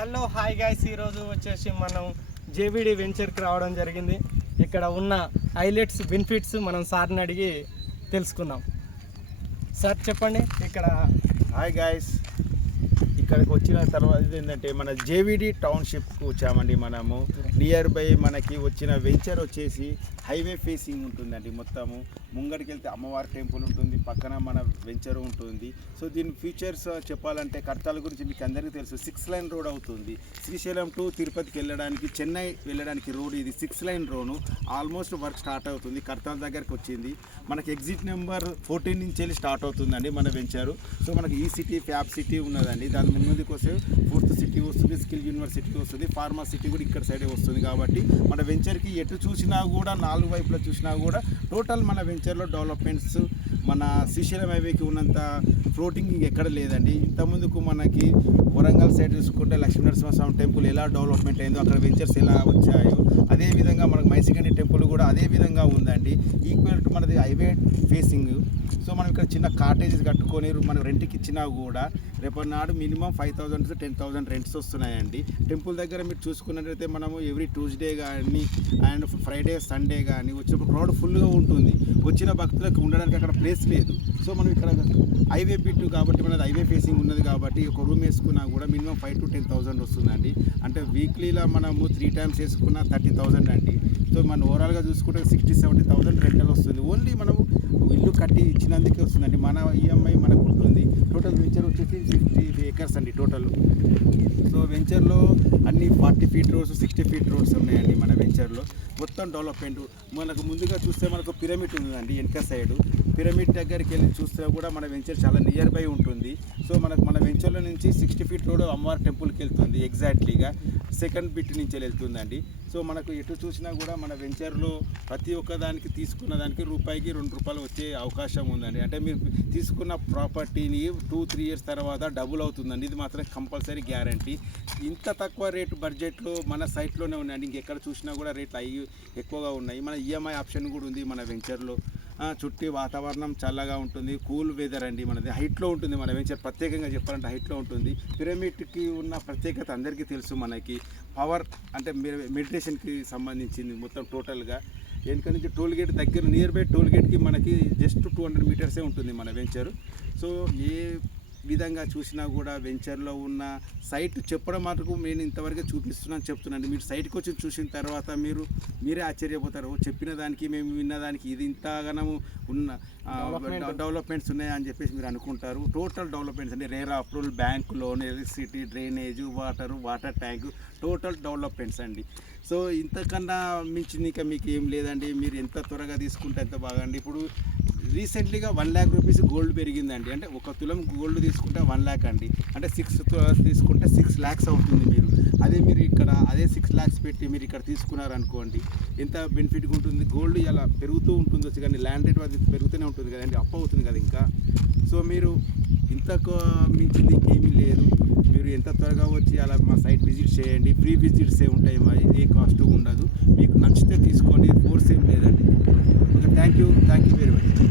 Hello hi guys, ఈరోజు వచ్చేసి మనం జేవిడి వెంచర్కి రావడం జరిగింది. ఇక్కడ ఉన్న హైలైట్స్ బెనిఫిట్స్ మనం సార్ని అడిగి తెలుసుకుందాం. సార్ చెప్పండి. ఇక్కడ హాయ్ గాయస్, ఇక్కడికి వచ్చిన తర్వాత ఏంటంటే మన జేవిడి టౌన్షిప్కి వచ్చామండి. మనము నియర్ బై మనకి వచ్చిన వెంచర్ వచ్చేసి హైవే ఫేసింగ్ ఉంటుందండి. మొత్తము ముంగడికి వెళ్తే అమ్మవారి టెంపుల్ ఉంటుంది, పక్కన మన వెంచర్ ఉంటుంది. సో దీని ఫీచర్స్ చెప్పాలంటే కడతాల గురించి మీకు అందరికీ తెలుసు. 6 లైన్ రోడ్ అవుతుంది. శ్రీశైలం టు తిరుపతికి వెళ్ళడానికి, చెన్నై వెళ్ళడానికి రోడ్ ఇది 6 line road. Almost work start అవుతుంది, కడతాల దగ్గరకు వచ్చింది. మనకి ఎగ్జిట్ నెంబర్ 14 నుంచి వెళ్ళి స్టార్ట్ అవుతుందండి మన వెంచరు. సో మనకి ఈ సిటీ ఫ్యాబ్ సిటీ ఉన్నదండి. దాని ముందుకు వస్తే 4th సిటీ వస్తుంది, స్కిల్ యూనివర్సిటీ వస్తుంది, ఫార్మా సిటీ కూడా ఇక్కడ సైడే వస్తుంది. కాబట్టి మన వెంచర్కి ఎటు చూసినా కూడా, 4 వైపులా చూసినా కూడా టోటల్ మన వెంచర్లో డెవలప్మెంట్స్ మన శ్రీశైలం హైవేకి ఉన్నంత ఫ్లోటింగ్ ఎక్కడ లేదండి. ఇంతకుముందుకు మనకి వరంగల్ సైడ్ చూసుకుంటే లక్ష్మీనరసింహస్వామి టెంపుల్ ఎలా డెవలప్మెంట్ అయిందో, అక్కడ వెంచర్స్ ఎలా వచ్చాయో, అదేవిధంగా మనకు మైసిగండి టెంపుల్ కూడా అదే విధంగా ఉందండి. ఈక్వల్ టు మనది హైవే ఫేసింగ్. సో మనం ఇక్కడ చిన్న కాటేజెస్ కట్టుకొని మనం రెంట్కి ఇచ్చినా కూడా రేపటి నాడు మినిమం 5,000 to 10,000 రెంట్స్ వస్తున్నాయండి. టెంపుల్ దగ్గర మీరు చూసుకున్నట్లయితే మనము ఎవ్రీ ట్యూస్డే కానీ అండ్ ఫ్రైడే సండే కానీ వచ్చినప్పుడు క్రౌడ్ ఫుల్గా ఉంటుంది. వచ్చిన భక్తులకు ఉండడానికి అక్కడ ప్లేస్ లేదు. సో మనం ఇక్కడ హైవే బిట్ కాబట్టి మనది హైవే ఫేసింగ్ ఉన్నది కాబట్టి ఒక రూమ్ వేసుకున్నా కూడా మినిమం 5,000 to 10,000 వస్తుందండి. అంటే వీక్లీలో మనము 3 times వేసుకున్న 30,000 అండి. సో మనం ఓవరాల్గా చూసుకుంటే 60,000-70,000 రెంటల్ వస్తుంది. ఓన్లీ మనము ఇల్లు కట్టి ఇచ్చినందుకే వస్తుందండి. మన ఈఎంఐ మనకు ఉంటుంది. టోటల్ వెంచర్ వచ్చేసి 60 acres అండి టోటల్. సో వెంచర్లో అన్ని 40 feet రోడ్స్, 60 feet రోడ్స్ ఉన్నాయండి మన వెంచర్లో. మొత్తం డెవలప్మెంట్ మనకు ముందుగా చూస్తే మనకు పిరమిడ్ ఉందండి వెనక సైడు. పిరమిడ్ దగ్గరికి వెళ్ళి చూస్తే కూడా మన వెంచర్ చాలా నియర్ బై ఉంటుంది. సో మన వెంచర్లో నుంచి 60 feet రోడ్ అమ్మవారి టెంపుల్కి వెళ్తుంది ఎగ్జాక్ట్లీగా. సెకండ్ బిట్ నుంచి వెళ్తుందండి. సో మనకు ఎటు చూసినా కూడా మన వెంచర్లో ప్రతి ఒక్కదానికి తీసుకున్న దానికి రూపాయికి 2 రూపాయలు వచ్చే అవకాశం ఉందండి. అంటే మీరు తీసుకున్న ప్రాపర్టీని 2-3 years తర్వాత డబుల్ అవుతుందండి. ఇది మాత్రం కంపల్సరీ గ్యారంటీ. ఇంత తక్కువ రేటు బడ్జెట్లో మన సైట్లోనే ఉన్నాయండి. ఇంకెక్కడ చూసినా కూడా రేట్లు అయ్యి ఎక్కువగా ఉన్నాయి. మన ఈఎంఐ ఆప్షన్ కూడా ఉంది మన వెంచర్లో. చుట్టూ వాతావరణం చల్లగా ఉంటుంది, కూల్ వెదర్ అండి. మనది హైట్లో ఉంటుంది మన వెంచర్. ప్రత్యేకంగా చెప్పాలంటే హైట్లో ఉంటుంది. పిరమిడ్కి ఉన్న ప్రత్యేకత అందరికీ తెలుసు. మనకి పవర్ అంటే మెడిటేషన్కి సంబంధించింది మొత్తం టోటల్గా. వెనుక నుంచి టోల్ గేట్ దగ్గర నియర్ బై టోల్ గేట్కి మనకి జస్ట్ 200 meters ఉంటుంది మన వెంచరు. సో ఏ విధంగా చూసినా కూడా వెంచర్లో ఉన్న సైట్ చెప్పడం మటుకు నేను ఇంతవరకు చెప్తున్నాను. మీరు సైట్కి వచ్చి చూసిన తర్వాత మీరే ఆశ్చర్యపోతారు. చెప్పిన దానికి మేము విన్నదానికి ఇది ఇంతగానము ఉన్న డెవలప్మెంట్స్ ఉన్నాయా అని చెప్పేసి మీరు అనుకుంటారు. టోటల్ డెవలప్మెంట్స్ అంటే RERA approval, bank loan, electricity, drainage, water tank, total developments అండి. సో ఇంతకన్నా మించింది ఇంకా మీకు ఏం లేదండి. మీరు ఎంత త్వరగా తీసుకుంటే ఎంత బాగా అండి. ఇప్పుడు రీసెంట్లీగా 1 lakh rupees గోల్డ్ పెరిగిందండి. అంటే 1 తులం గోల్డ్ తీసుకుంటే 1 lakh అండి. అంటే 6 తులాస్ తీసుకుంటే 6 lakhs అవుతుంది. మీరు ఇక్కడ అదే 6 lakhs పెట్టి మీరు ఇక్కడ తీసుకున్నారనుకోండి, ఎంత బెనిఫిట్గా ఉంటుంది. గోల్డ్ ఇలా పెరుగుతూ ఉంటుంది కానీ ల్యాండ్ రేట్ అది పెరుగుతూనే ఉంటుంది కదండి, అప్ అవుతుంది కదా ఇంకా. సో మీరు ఇంతకు మించింది ఇంకేమీ లేదు. మీరు ఎంత త్వరగా వచ్చి అలా మా సైట్ విజిట్ చేయండి. ఫ్రీ విజిట్సే ఉంటాయి, మా ఏ కాస్ట్ ఉండదు. మీకు నచ్చితే తీసుకోండి, ఫోర్స్ ఏం లేదండి. Okay, thank you very much.